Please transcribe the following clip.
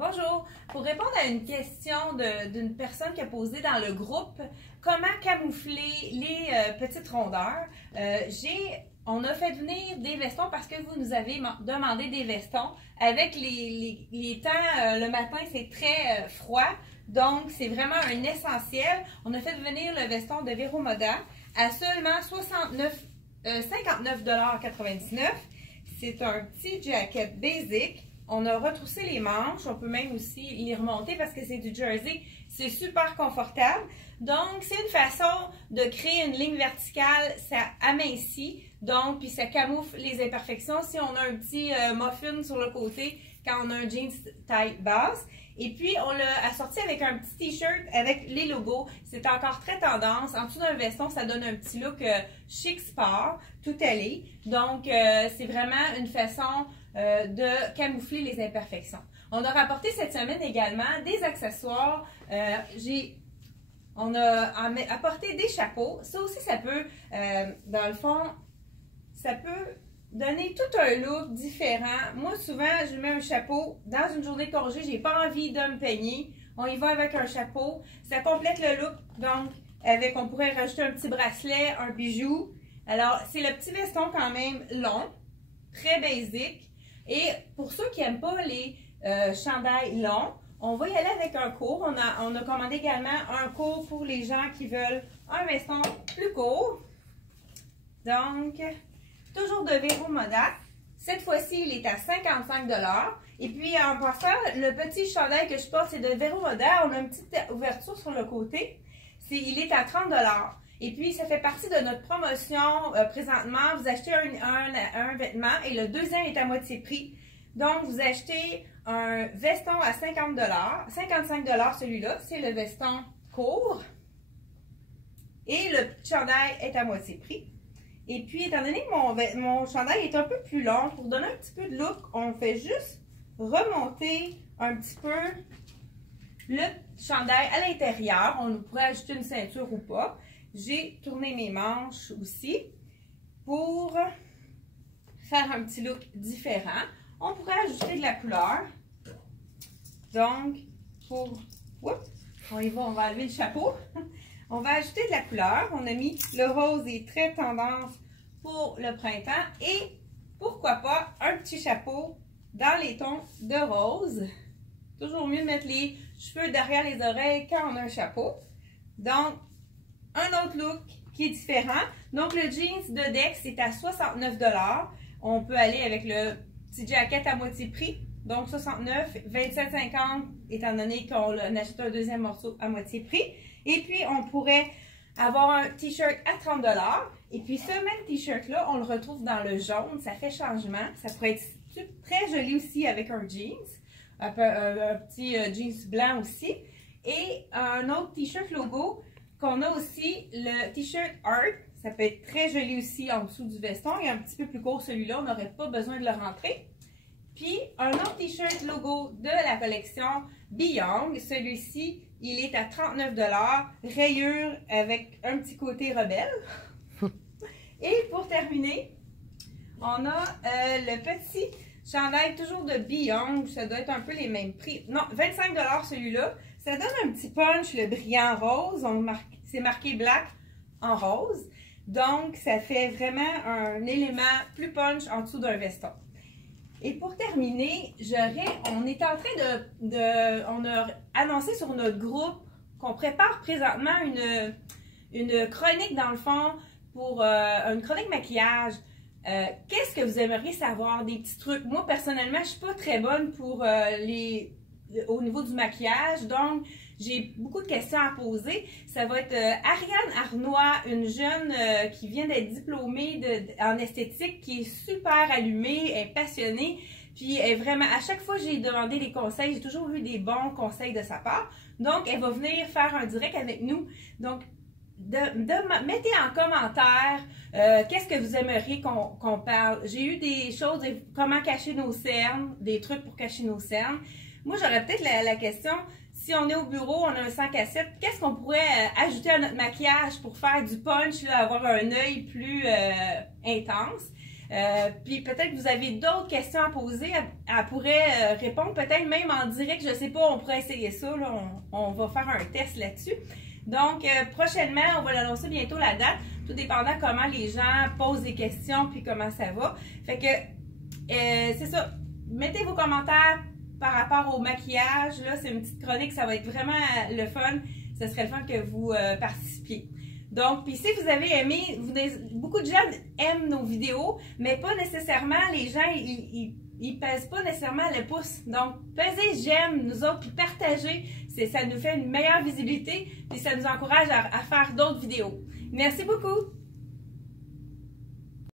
Bonjour. Pour répondre à une question d'une personne qui a posé dans le groupe, comment camoufler les petites rondeurs, on a fait venir des vestons parce que vous nous avez demandé des vestons. Avec les temps, le matin, c'est très froid, donc c'est vraiment un essentiel. On a fait venir le veston de Vero Moda à seulement 59,99 $. C'est un petit jacket basic. On a retroussé les manches, on peut même aussi les remonter parce que c'est du jersey. C'est super confortable. Donc, c'est une façon de créer une ligne verticale, ça amincit, donc, puis ça camoufle les imperfections. Si on a un petit muffin sur le côté, quand on a un jeans taille basse. Et puis, on l'a assorti avec un petit t-shirt avec les logos. C'est encore très tendance. En dessous d'un veston, ça donne un petit look chic sport, tout allé. Donc, c'est vraiment une façon de camoufler les imperfections. On a rapporté cette semaine également des accessoires. On a apporté des chapeaux. Ça aussi, ça peut, dans le fond, ça peut donner tout un look différent. Moi, souvent, je mets un chapeau dans une journée de congé. J'ai pas envie de me peigner. On y va avec un chapeau. Ça complète le look. Donc, on pourrait rajouter un petit bracelet, un bijou. Alors, c'est le petit veston quand même long, très basique. Et pour ceux qui n'aiment pas les chandails longs, on va y aller avec un court. On a commandé également un court pour les gens qui veulent un veston plus court. Donc, toujours de Vero Moda. Cette fois-ci, il est à 55 $. Et puis, en passant, le petit chandail que je porte, c'est de Vero Moda. On a une petite ouverture sur le côté. Il est à 30 $. Et puis, ça fait partie de notre promotion présentement. Vous achetez un vêtement et le deuxième est à moitié prix. Donc, vous achetez un veston à 50 $, 55 $ celui-là, c'est le veston court. Et le petit chandail est à moitié prix. Et puis, étant donné que mon chandail est un peu plus long, pour donner un petit peu de look, on fait juste remonter un petit peu le chandail à l'intérieur. On pourrait ajouter une ceinture ou pas. J'ai tourné mes manches aussi pour faire un petit look différent. On pourrait ajouter de la couleur. Donc, on y va, on va enlever le chapeau. On va ajouter de la couleur. On a mis le rose est très tendance pour le printemps. Et pourquoi pas un petit chapeau dans les tons de rose. Toujours mieux de mettre les cheveux derrière les oreilles quand on a un chapeau. Donc, un autre look qui est différent. Donc, le jeans de Dex est à 69 $. On peut aller avec le petit jacket à moitié prix. Donc, 69, 27,50 étant donné qu'on achète un deuxième morceau à moitié prix. Et puis, on pourrait avoir un t-shirt à 30 $. Et puis, ce même t-shirt-là, on le retrouve dans le jaune. Ça fait changement. Ça pourrait être très joli aussi avec un jeans. Un petit jeans blanc aussi. Et un autre t-shirt logo qu'on a aussi, le t-shirt Art. Ça peut être très joli aussi en dessous du veston. Il est un petit peu plus court celui-là. On n'aurait pas besoin de le rentrer. Puis, un autre t-shirt logo de la collection Beyond. Celui-ci, il est à 39 $. Rayure avec un petit côté rebelle. Et pour terminer, on a le petit chandail toujours de Beyond. Ça doit être un peu les mêmes prix. Non, 25 $ celui-là. Ça donne un petit punch, le brillant rose. C'est marqué black en rose. Donc, ça fait vraiment un élément plus punch en dessous d'un veston. Et pour terminer, on est en train on a annoncé sur notre groupe qu'on prépare présentement une chronique dans le fond pour une chronique maquillage. Qu'est-ce que vous aimeriez savoir? Des petits trucs. Moi, personnellement, je ne suis pas très bonne pour au niveau du maquillage, donc j'ai beaucoup de questions à poser. Ça va être Ariane Arnois, une jeune qui vient d'être diplômée en esthétique, qui est super allumée, elle est passionnée, puis elle est vraiment, à chaque fois que j'ai demandé des conseils, j'ai toujours eu des bons conseils de sa part. Donc, elle va venir faire un direct avec nous. Donc, mettez en commentaire qu'est-ce que vous aimeriez qu'on parle. J'ai eu des choses, comment cacher nos cernes, des trucs pour cacher nos cernes. Moi, j'aurais peut-être la question, si on est au bureau, on a un 5 à 7, qu'est-ce qu'on pourrait ajouter à notre maquillage pour faire du punch, là, avoir un œil plus intense? Puis peut-être que vous avez d'autres questions à poser. Elle pourrait répondre peut-être même en direct. Je sais pas, on pourrait essayer ça. Là. On va faire un test là-dessus. Donc, prochainement, on va l'annoncer bientôt la date, tout dépendant comment les gens posent des questions puis comment ça va. Fait que, c'est ça. Mettez vos commentaires par rapport au maquillage. Là, c'est une petite chronique, ça va être vraiment le fun. Ce serait le fun que vous participiez. Donc, puis si vous avez aimé, beaucoup de gens aiment nos vidéos, mais pas nécessairement, les gens, ils pèsent pas nécessairement le pouce. Donc, pesez j'aime, nous autres, puis partagez. Ça nous fait une meilleure visibilité, puis ça nous encourage à faire d'autres vidéos. Merci beaucoup!